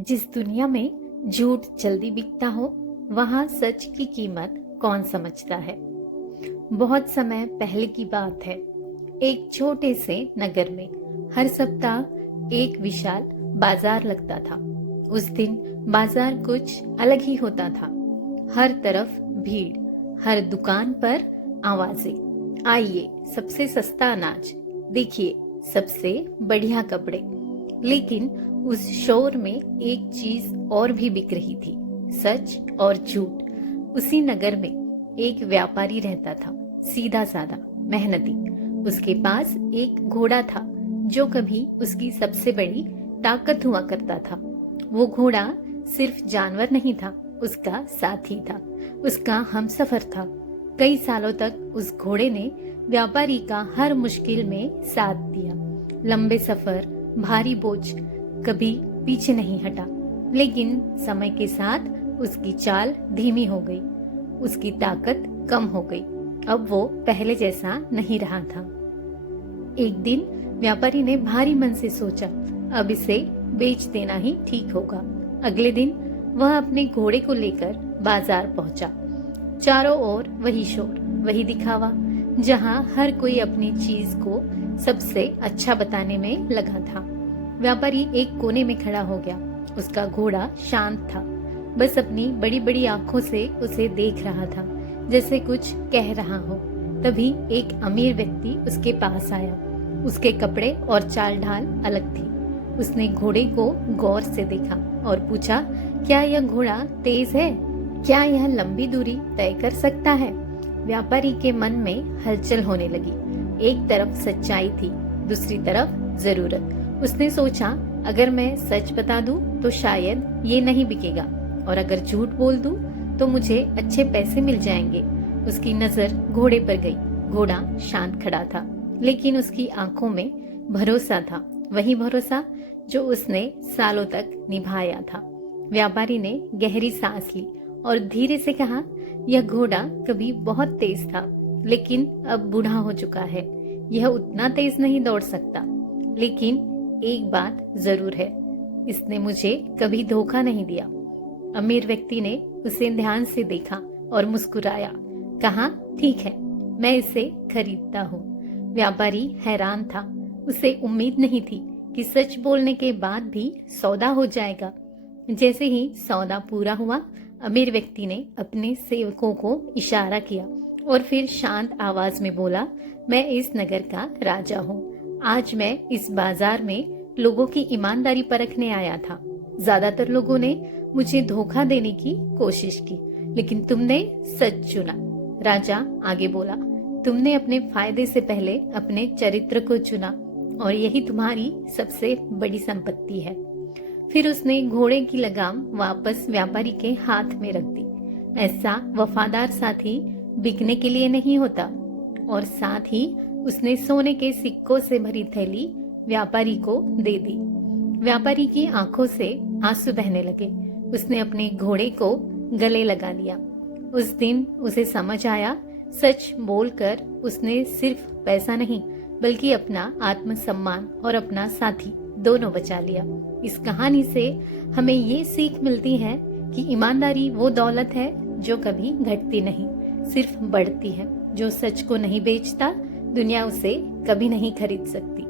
जिस दुनिया में झूठ जल्दी बिकता हो, वहां सच की कीमत कौन समझता है। बहुत समय पहले की बात है। एक छोटे से नगर में हर सप्ताह एक विशाल बाजार लगता था। उस दिन बाजार कुछ अलग ही होता था। हर तरफ भीड़, हर दुकान पर आवाजें, आइए सबसे सस्ता अनाज, देखिए सबसे बढ़िया कपड़े। लेकिन उस शोर में एक चीज और भी बिक रही थी, सच और झूठ। उसी नगर में एक व्यापारी रहता था, सीधा साधा, मेहनती। उसके पास एक घोड़ा था जो कभी उसकी सबसे बड़ी ताकत हुआ करता था। वो घोड़ा सिर्फ जानवर नहीं था, उसका साथी था, उसका हमसफर था। कई सालों तक उस घोड़े ने व्यापारी का हर मुश्किल में साथ दिया। लंबे सफर, भारी बोझ, कभी पीछे नहीं हटा। लेकिन समय के साथ उसकी चाल धीमी हो गई, उसकी ताकत कम हो गई। अब वो पहले जैसा नहीं रहा था। एक दिन व्यापारी ने भारी मन से सोचा, अब इसे बेच देना ही ठीक होगा। अगले दिन वह अपने घोड़े को लेकर बाजार पहुंचा। चारों ओर वही शोर, वही दिखावा, जहां हर कोई अपनी चीज को सबसे अच्छा बताने में लगा था। व्यापारी एक कोने में खड़ा हो गया। उसका घोड़ा शांत था, बस अपनी बड़ी बड़ी आंखों से उसे देख रहा था, जैसे कुछ कह रहा हो। तभी एक अमीर व्यक्ति उसके पास आया। उसके कपड़े और चाल ढाल अलग थी। उसने घोड़े को गौर से देखा और पूछा, क्या यह घोड़ा तेज है? क्या यह लंबी दूरी तय कर सकता है? व्यापारी के मन में हलचल होने लगी। एक तरफ सच्चाई थी, दूसरी तरफ जरूरत। उसने सोचा, अगर मैं सच बता दूं तो शायद ये नहीं बिकेगा, और अगर झूठ बोल दूं तो मुझे अच्छे पैसे मिल जाएंगे। उसकी नजर घोड़े पर गई। घोड़ा शांत खड़ा था, लेकिन उसकी आंखों में भरोसा था, वही भरोसा जो उसने सालों तक निभाया था। व्यापारी ने गहरी सांस ली और धीरे से कहा, यह घोड़ा कभी बहुत तेज था, लेकिन अब बूढ़ा हो चुका है। यह उतना तेज नहीं दौड़ सकता, लेकिन एक बात जरूर है, इसने मुझे कभी धोखा नहीं दिया। अमीर व्यक्ति ने उसे ध्यान से देखा और मुस्कुराया, कहा, ठीक है, मैं इसे खरीदता हूँ। व्यापारी हैरान था। उसे उम्मीद नहीं थी कि सच बोलने के बाद भी सौदा हो जाएगा। जैसे ही सौदा पूरा हुआ, अमीर व्यक्ति ने अपने सेवकों को इशारा किया और फिर शांत आवाज में बोला, मैं इस नगर का राजा हूँ। आज मैं इस बाजार में लोगों की ईमानदारी परखने आया था। ज्यादातर लोगों ने मुझे धोखा देने की कोशिश की, लेकिन तुमने सच चुना। राजा आगे बोला, तुमने अपने फायदे से पहले अपने चरित्र को चुना, और यही तुम्हारी सबसे बड़ी संपत्ति है। फिर उसने घोड़े की लगाम वापस व्यापारी के हाथ में रख दी। ऐसा वफादार साथी बिकने के लिए नहीं होता। और साथ ही उसने सोने के सिक्कों से भरी थैली व्यापारी को दे दी। व्यापारी की आंखों से आंसू बहने लगे। उसने अपने घोड़े को गले लगा लिया। उस दिन उसे समझ आया, सच बोलकर उसने सिर्फ पैसा नहीं, बल्कि अपना आत्मसम्मान और अपना साथी दोनों बचा लिया। इस कहानी से हमें ये सीख मिलती है कि ईमानदारी वो दौलत है जो कभी घटती नहीं, सिर्फ बढ़ती है। जो सच को नहीं बेचता, दुनिया उसे कभी नहीं खरीद सकती।